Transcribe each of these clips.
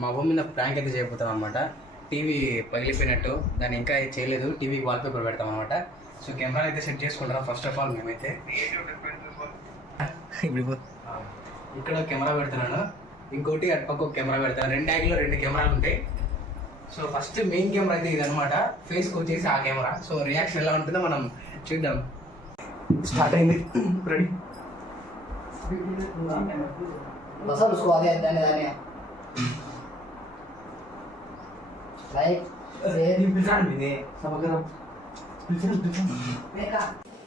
మా భూమి మీద ప్రాంక్ అయితే చేయబోతాం అనమాట. టీవీ పగిలిపోయినట్టు దాన్ని ఇంకా చేయలేదు. టీవీకి వాల్పేపర్ పెడతాం అనమాట. సో కెమెరా అయితే సెట్ చేసుకుంటాం ఫస్ట్ ఆఫ్ ఆల్. మేమైతే ఇప్పుడు ఇక్కడ కెమెరా పెడుతున్నాను, ఇంకోటి అటుపక్క కెమెరా పెడతాను. 2 యాంగిల్లో 2 కెమెరాలు ఉంటాయి. సో ఫస్ట్ మెయిన్ కెమెరా అయితే ఇది అనమాట, ఫేస్కి వచ్చేసి ఆ కెమెరా. సో రియాక్షన్ ఎలా ఉంటుందో మనం చూద్దాం. స్టార్ట్ అయింది. రెడీ बसा उसको आगे जाने जाने लाइक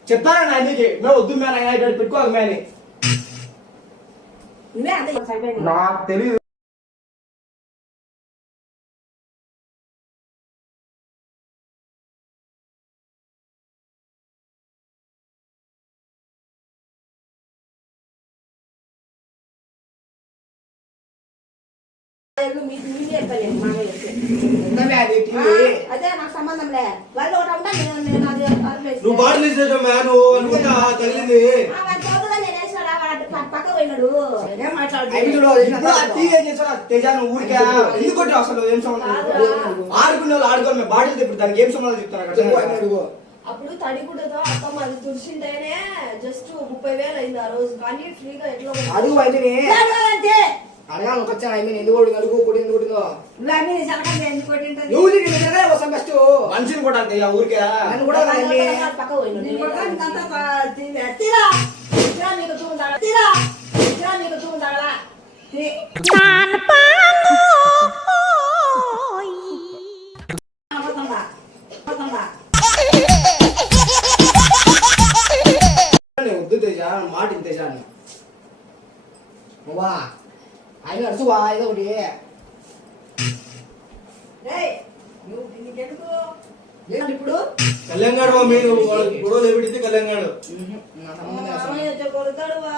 చెప్తాను నాయనకి మేము వద్దు మే నాయన ఇక్కడ పెట్టుకోవాలి మే అని నాకు తెలియదు. నువ్వు బాటిల్ ఇచ్చేసావు మే నువ్వు అనుకుంటా తగిలింది. ఊరికే ఎందుకు అసలు ఏం సంబంధం ఆడుకునే వాళ్ళు ఆడుకోవాలి మేము బాటిల్ ఇప్పుడు దానికి ఏం సంబంధం చెప్తాను. అప్పుడు తడిగుడ్డతో అత్తమ్మ అది తుడిచింటేనే జస్ట్ 30,000 అయింది ఆ రోజు. కానీ ఫ్రీగా ఎట్లా అడుగు అయితే అడగాలి వచ్చాను. ఐ మీన్ ఎందుకు అడుగు కూడా ఎందుకు ఫస్ట్ మనిషిని కూడా అంతే ఊరికే కూడా వద్దు తేజ మాట తేజ వా ఆయన అడుచువా ఏదో ఒకటి ఇప్పుడు కళ్యాణ్ మీరు గొడవ లేబిడితే కళ్యాణ్ కొడతాడువా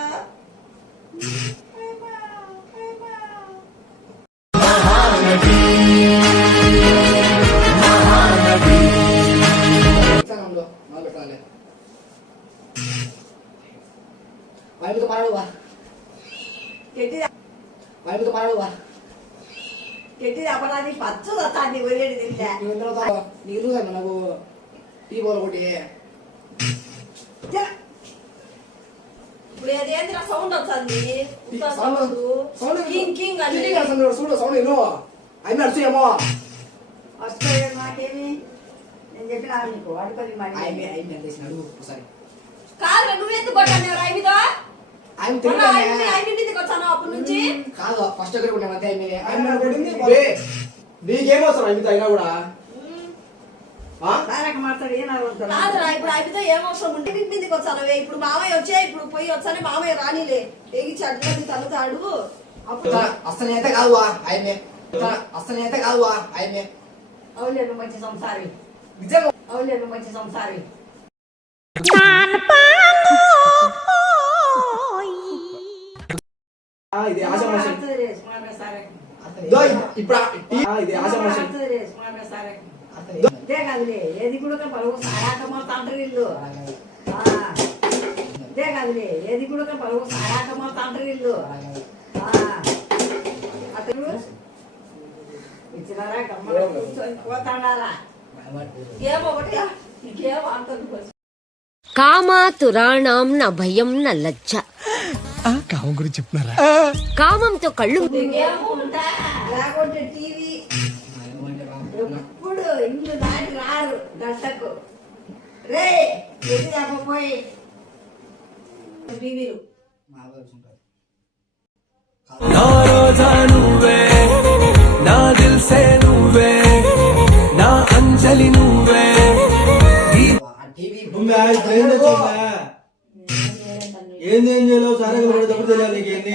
వాళ్ళతో మాట్లాడువా వాళ్ళతో మాట్లాడువా అపరాధి పచ్చు వస్తాండి ఒరేది తింటా నీరు నాకు టీ బోల్ ఒకటి ఇప్పుడు ఏదేంద్ర సౌండ్ వస్తుంది కింగ్ కింగ్ అని చూడు సౌండ్ ఏమో ఆయన అడుచుయేమో వస్తాయి నాకేమి నేను చెప్పిన నీకు వాడుకొని అడుగు ఒకసారి కాదు నువ్వెందుకు కొట్టాను రాయితో ఆయన వచ్చాను అప్పటి నుంచి కాదు ఫస్ట్ దగ్గర ఉంటాం అంతే నీకేమవసరం అయింది అయినా కూడా కాదురా ఇప్పుడు అయిపోతే ఏమవసరం ఉంటే ఇంటికి వచ్చాను. ఇప్పుడు మామయ్య వచ్చే ఇప్పుడు పోయి వచ్చానే మామయ్య రానిలే ఎగిచి అడ్డు తల్లుతాడు. అప్పుడు అసలు అయితే కాదు ఆయనే అసలు అయితే కాదు ఆయనే అవులేదు మంచి సంసారి నిజంగా అవులేదు మంచి సంసారి ఇది ఆశమాషం ఇప్పుడు ఇది ఆశమాషం ఏది కూడా పలువు సాయాటమో తండ్రి ఇల్లు కాదులే ఏది కూడా పలువు సాయాటమో తండ్రి ఇల్లు అతను ఇచ్చినారా కూర్చొని పోతాడారా ఏమో ఒకటి ఇంకేమో అంత కామాతురాణం న భయం న లజ్జ. కామం గురించి చెప్తున్నారా? కామంతో కళ్ళు లేకుంటే టీవీ ఎప్పుడు ఇల్లు దాటి రారు గంటకు రే ఎది చెప్పపోయి టీవీలు నా రోజా నువ్వే నా దిల్ సే నువ్వే నా అంజలి నువ్వే ఏందేం చేయలేవు సరే తప్పుడు తెలియాలి నీకేంది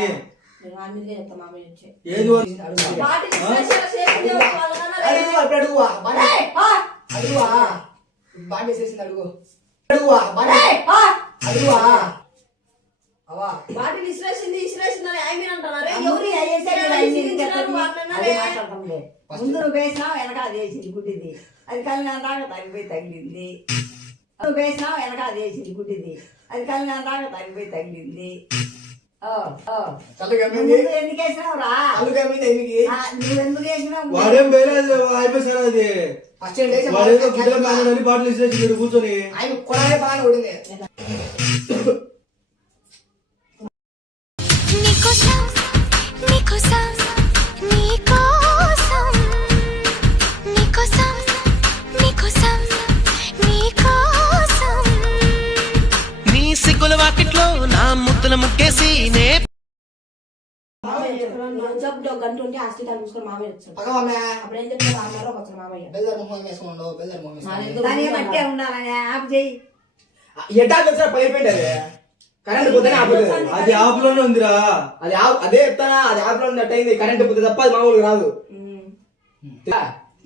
ఏది బాగా చేసింది అడుగు వాటిని ఇసిరేసిందని ఆయన అంటున్నారు. ముందు నువ్వు వేసినావు వెనక అది వేసింది గుడ్డిది. అది కళ్యాణ దాకా తగ్గిపోయి తగిలింది. నువ్వు వేసినావు వెనక అది వేసింది గుడ్డిది. అది కళ్యాణ దాకా తగ్గిపోయి తగిలింది. కళ్ళు కమ్మింది నువ్వు ఎందుకు వేసినావురా? కళ్ళు కమ్మింది ఎందుకు నువ్వు ఎందుకు వేసినావు? వాడేం వేయలేదు అయిపోయి అది ఫస్ట్ ఏం చేసి వాడేదో గుడ్డల మేనని బాటిల్ ఇచ్చేసి మీరు కూర్చొని ఆయన కొడాలి పలాని కొడింది నీకోసం నీకోసం నీకోసం నీకోసం నీకోసం నీకోసం నీ సిగ్గుల వాకిట్లో నా ముద్దుల ముక్కేసి నే జబ్బు ఒక గంట ఉంటే హాస్పిటల్ చూసుకొని మామయ్య వచ్చాడు. పక్క మమ్మీ అప్పుడు ఏం చెప్తారు అన్నారు ఒక మామయ్య బెల్లర్ మొహం వేసుకోండు బెల్లర్ మొహం వేసుకోండు దాని బట్టే ఉండాలని ఆపు చేయి. ఎట్టా తెలుసా పైపోయింది అది కరెంట్ పోతేనే ఆపుతుంది అది ఆపులోనే ఉందిరా. అది అదే చెప్తానా అది ఆపులో ఉన్నట్టు అయింది కరెంట్ పోతే తప్ప అది మామూలుగా రాదు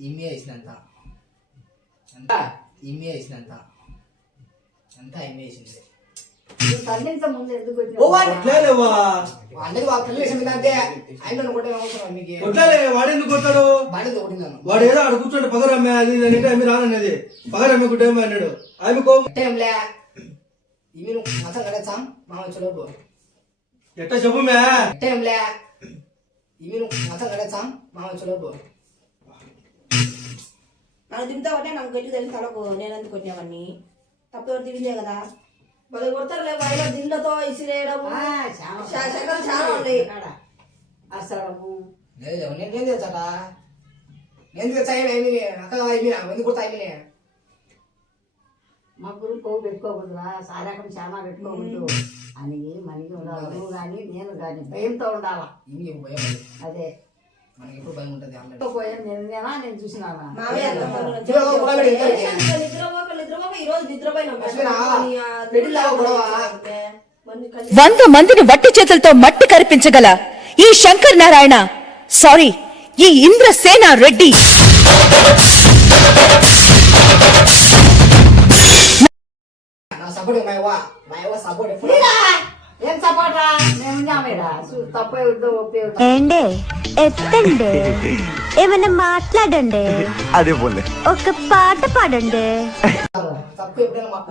ఇమ్మి వేసినంత ఎంత ఇమ్మి వేసినంత ఎంత ఇమ్మి వేసింది నువ్వు తల్లించ ముందు ఎందుకు ఓ వచ్చినావు? ఎట్లేవా అందరికి వాళ్ళ కళ్ళు వేసింది అంతే ఆయన కొట్టే అవసరం మీకు కొట్టాలే వాడెందుకు కొట్టాడు? బండి కొట్టిందాను వాడు ఏదో ఆడ కూర్చోండి పగరమ్మే అది అంటే ఆమె రానన్నది పగరమ్మే గుడ్డేమో అన్నాడు ఆమె కోపం టైంలే ఇవి నువ్వు మతం కడచ్చా మామ వచ్చేలోపు ఎట్ట చెప్పుమే టైంలే ఇవి నువ్వు మతం కడచ్చా మామ వచ్చేలోపు నన్ను దిగుతా ఉంటే నాకు గట్టి తెలిసి తలకు నేను ఎందుకు కొట్టినావన్నీ తప్పు దిగిందే కదా వాళ్ళు కొడతారులే బయట దిండ్లతో ఇసిరేయడము శకలు చాలా ఉన్నాయి. అసలు లేదు నేను తెచ్చాట నేను తెచ్చా ఏమి అక్క ఏమి ఎందుకు కొడతా ఏమి మగ్గురు పోగు పెట్టుకోకూడదురా, సారాకం చాలా పెట్టుకోకూడదు అని మనకి ఉండాలి. నువ్వు కానీ నేను కానీ భయంతో ఉండాలా. ఇవి భయం అదే మనకి ఎప్పుడు భయం ఉంటుంది ఆల్రెడీ పోయాను నేనేనా, నేను చూసినానా? మామయ్య నిద్రపోక ఈ రోజు నిద్రపోయినా 100 మందిని వట్టి చేతులతో మట్టి కరిపించగల ఈ శంకర్ నారాయణ సారీ ఈ ఇంద్రసేన రెడ్డి నా సపోర్ట్ మాయవా సపోర్ట్ ఎప్పుడు ఏం సపోర్టా? నేను ఉన్నామేడా తప్పే వద్దు ఒప్పే వద్దు. ఏండే ఎత్తండి ఏమైనా మాట్లాడండి అదే పోలే ఒక పాట పాడండి తప్పు ఎప్పుడైనా మాకు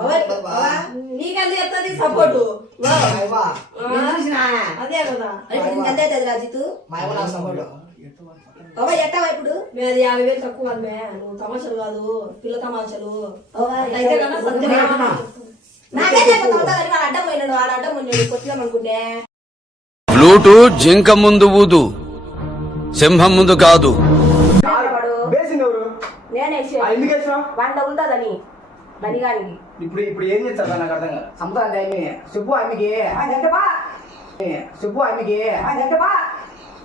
నీకెందుకు చెప్తుంది సపోర్టు మాయవా నేను చూసినా అదే కదా ఇప్పుడు నీకు ఎంత అవుతుంది రాజిత్ మాయవా నా సపోర్ట్ బాబా ఎట్టావా ఇప్పుడు మేము అది 50,000 తక్కువ అమ్మే నువ్వు తమాషలు కాదు పిల్ల తమాషలు అయితే కన్నా సత్యం నాకే చెప్పవుతుంది అడ్డం పోయినాడు వాడు అడ్డం పోయినాడు కొట్టినాం అనుకుంటే బ్లూటూత్ జింక ముందు ఊదు సింహం ముందు కాదు. బేసింది ఎవరు నేనే ఎందుకు వేసినావు 100 ఉంటుందని బనిగానికి ఇప్పుడు ఏం చేస్తారు నాకు అర్థం కాదు సముద్రం టైం సుబ్బు ఆమెకి సుబ్బు ఆమెకి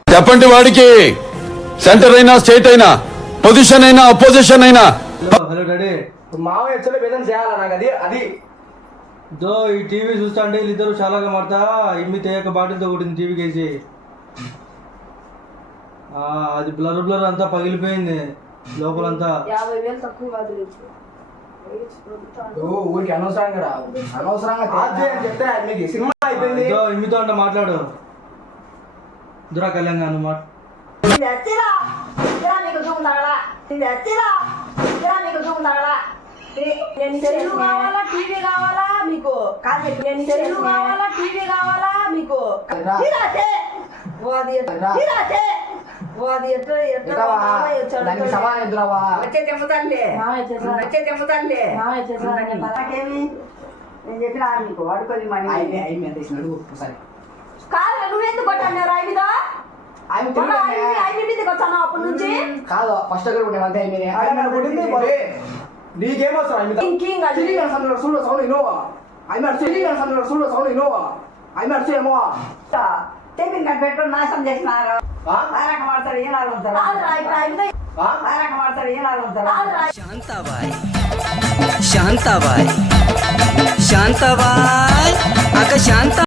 చెప్పండి వాడికి సెంటర్ అయినా స్టేట్ అయినా పొజిషన్ అయినా అపోజిషన్ అయినా హలో డాడీ మామయ్య వచ్చే వేదన చేయాలా నాకు అది అది దో ఈ టీవీ చూస్తా అంటే వీళ్ళిద్దరు చాలాగా మాడతా ఇమ్మి తేయక బాటిల్తో కొట్టింది టీవీకి వేసి అది బ్లర్ అంతా పగిలిపోయింది లోపలంతా 50,000 తక్కువ కాదు ఊరికి అనవసరంగా రా అనవసరంగా చెప్తే మీకు సినిమా అయిపోయింది దో ఇమ్మితో అంటే మాట్లాడు దురా కళ్యాణ్ గారు మాట నేను సెల్లు కావాలా టీవీ కావాలా మీకు కాదు నేను సెల్లు కావాలా టీవీ కావాలా మీకు దానికి సమానం ఎదురావా వచ్చే చెమ్ముతానులే వచ్చే చెమ్ముతానులే పదాకేమి నేను చెప్పిన నీకు వాడుకొని మనీ అయిపోయి ఎంత ఇచ్చినాడు ఒకసారి కాదు నువ్వెందుకు కొట్టాను ఐదుదా ఐదు మీదకి వచ్చాను అప్పటి నుంచి కాదు ఫస్ట్ దగ్గర ఉండే అంతే కొట్టింది నీకేమవసరం చూడు సౌండ్ ఇన్నోవా చూడు సౌండ్ ఇన్నోవా ఏమో టిఫిన్ కట్ పెట్టు నాశనం చేసినారు. ఆరక మాడతారు ఏం ఆడుకుంటారు ఆరక మాడతారు ఏం ఆడుకుంటారు. శాంతాబాయ్ శాంతాబాయ్ శాంతాబాయ్ అక్క శాంత